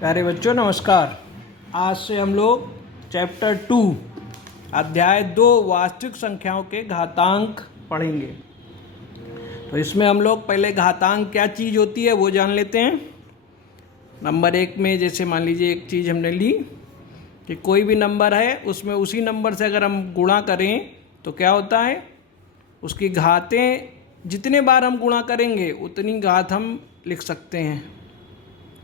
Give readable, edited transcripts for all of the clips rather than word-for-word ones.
प्यारे बच्चों नमस्कार। आज से हम लोग चैप्टर 2 अध्याय 2 वास्तविक संख्याओं के घातांक पढ़ेंगे। तो इसमें हम लोग पहले घातांक क्या चीज़ होती है वो जान लेते हैं। नंबर 1 में जैसे मान लीजिए एक चीज़ हमने ली कि कोई भी नंबर है उसमें उसी नंबर से अगर हम गुणा करें तो क्या होता है, उसकी घातें जितने बार हम गुणा करेंगे उतनी घात हम लिख सकते हैं।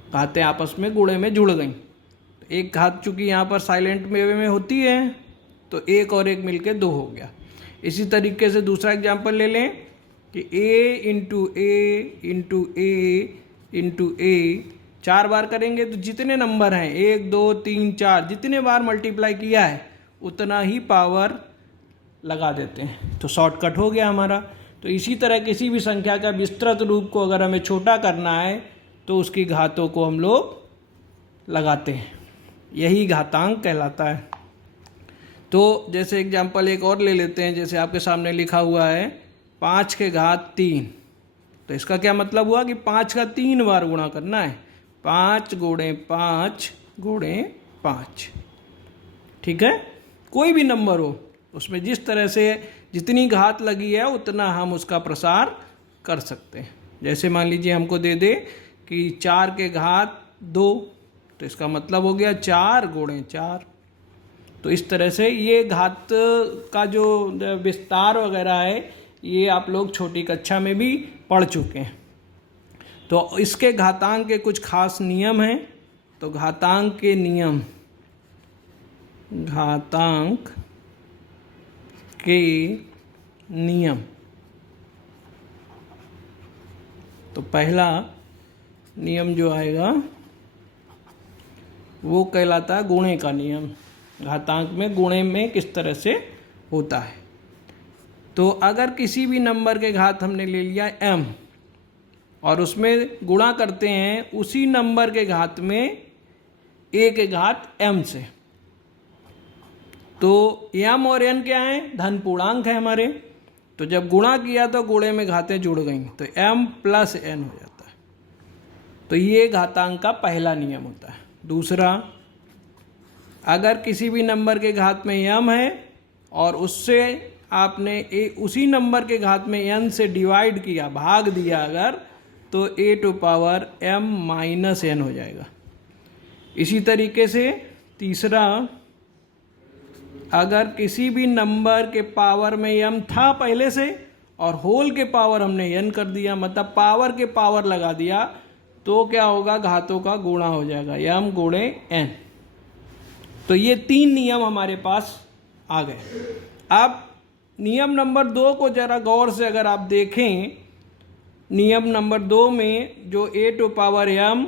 घातें आपस में गुणे में जुड़ गई। तो एक घात चूँकि यहाँ पर साइलेंट में होती है तो एक और एक मिलके 2 हो गया। इसी तरीके से दूसरा एग्जांपल ले लें कि a into a into a into a 4 बार करेंगे तो जितने नंबर हैं 1 2 3 4 जितने बार मल्टीप्लाई किया है उतना ही पावर लगा देते हैं, तो शॉर्टकट हो गया हमारा। तो इसी तरह किसी भी संख्या का विस्तृत रूप को अगर हमें छोटा करना है तो उसकी घातों को हम लोग लगाते हैं, यही घातांक कहलाता है। तो जैसे एग्जांपल एक और ले लेते हैं, जैसे आपके सामने लिखा हुआ है 5 के घात 3। तो इसका क्या मतलब हुआ कि 5 का 3 बार गुणा करना है, 5 गुणे 5 गुणे 5। ठीक है, कोई भी नंबर हो उसमें जिस तरह से जितनी घात लगी है उतना हम उसका प्रसार कर सकते हैं। जैसे मान लीजिए हमको दे दे कि 4 के घात 2, तो इसका मतलब हो गया 4 गुणे 4। तो इस तरह से ये घात का जो विस्तार वगैरह है ये आप लोग छोटी कक्षा में भी पढ़ चुके हैं। तो इसके घातांक के कुछ खास नियम हैं। तो घातांक के नियम, घातांक के नियम। तो पहला नियम जो आएगा वो कहलाता है गुणे का नियम। घातांक में गुणे में किस तरह से होता है। तो अगर किसी भी नंबर के घात हमने ले लिया m और उसमें गुणा करते हैं उसी नंबर के घात में a के घात m से, तो m और n क्या है, धन पूर्णांक है हमारे। तो जब गुणा किया तो गुणे में घातें जुड़ गई तो m प्लस n हो जाता है। तो ये घातांक का पहला नियम होता है। दूसरा, अगर किसी भी नंबर के घात में m है और उससे आपने उसी नंबर के घात में n से डिवाइड किया, भाग दिया अगर, तो a to power m minus n हो जाएगा। इसी तरीके से तीसरा, अगर किसी भी नंबर के पावर में m था पहले से और होल के पावर हमने n कर दिया, मतलब पावर के पावर लगा दिया, तो क्या होगा, घातों का गुणा हो जाएगा, m गुणे n। तो ये 3 नियम हमारे पास आ गए। अब नियम नंबर 2 को जरा गौर से अगर आप देखें, नियम नंबर 2 में जो a टू पावर m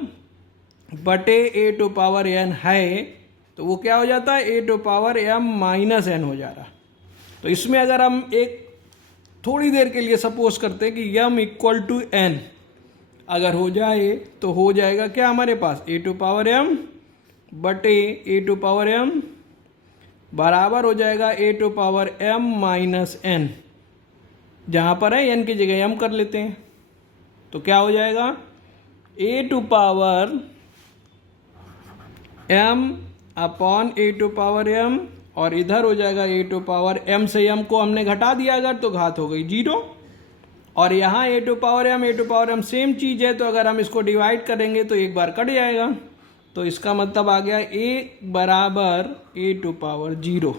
बटे a टू पावर n है, तो वो क्या हो जाता है, a to power m minus n हो जा रहा। तो इसमें अगर हम एक थोड़ी देर के लिए सपोज करते हैं कि m इक्वल टू n अगर हो जाए तो हो जाएगा क्या हमारे पास, a टू पावर m बटे a टू पावर m बराबर हो जाएगा a to power m minus n। जहाँ पर है n की जगह m कर लेते हैं, तो क्या हो जाएगा, a to power m upon a to power m, और इधर हो जाएगा a टू पावर m से m को हमने घटा दिया अगर, तो घात हो गई 0। और यहाँ a to power m same चीज़ है, तो अगर हम इसको डिवाइड करेंगे तो एक बार कट जाएगा। तो इसका मतलब आ गया a बराबर a टू पावर 0।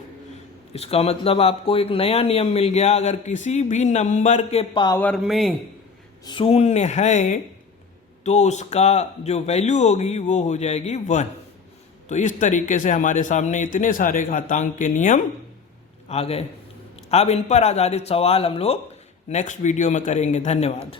इसका मतलब आपको एक नया नियम मिल गया, अगर किसी भी नंबर के पावर में 0 है तो उसका जो वैल्यू होगी वो हो जाएगी 1। तो इस तरीके से हमारे सामने इतने सारे घातांक के नियम आ गए। अब इन पर आधारित सवाल हम लोग नेक्स्ट वीडियो में करेंगे। धन्यवाद।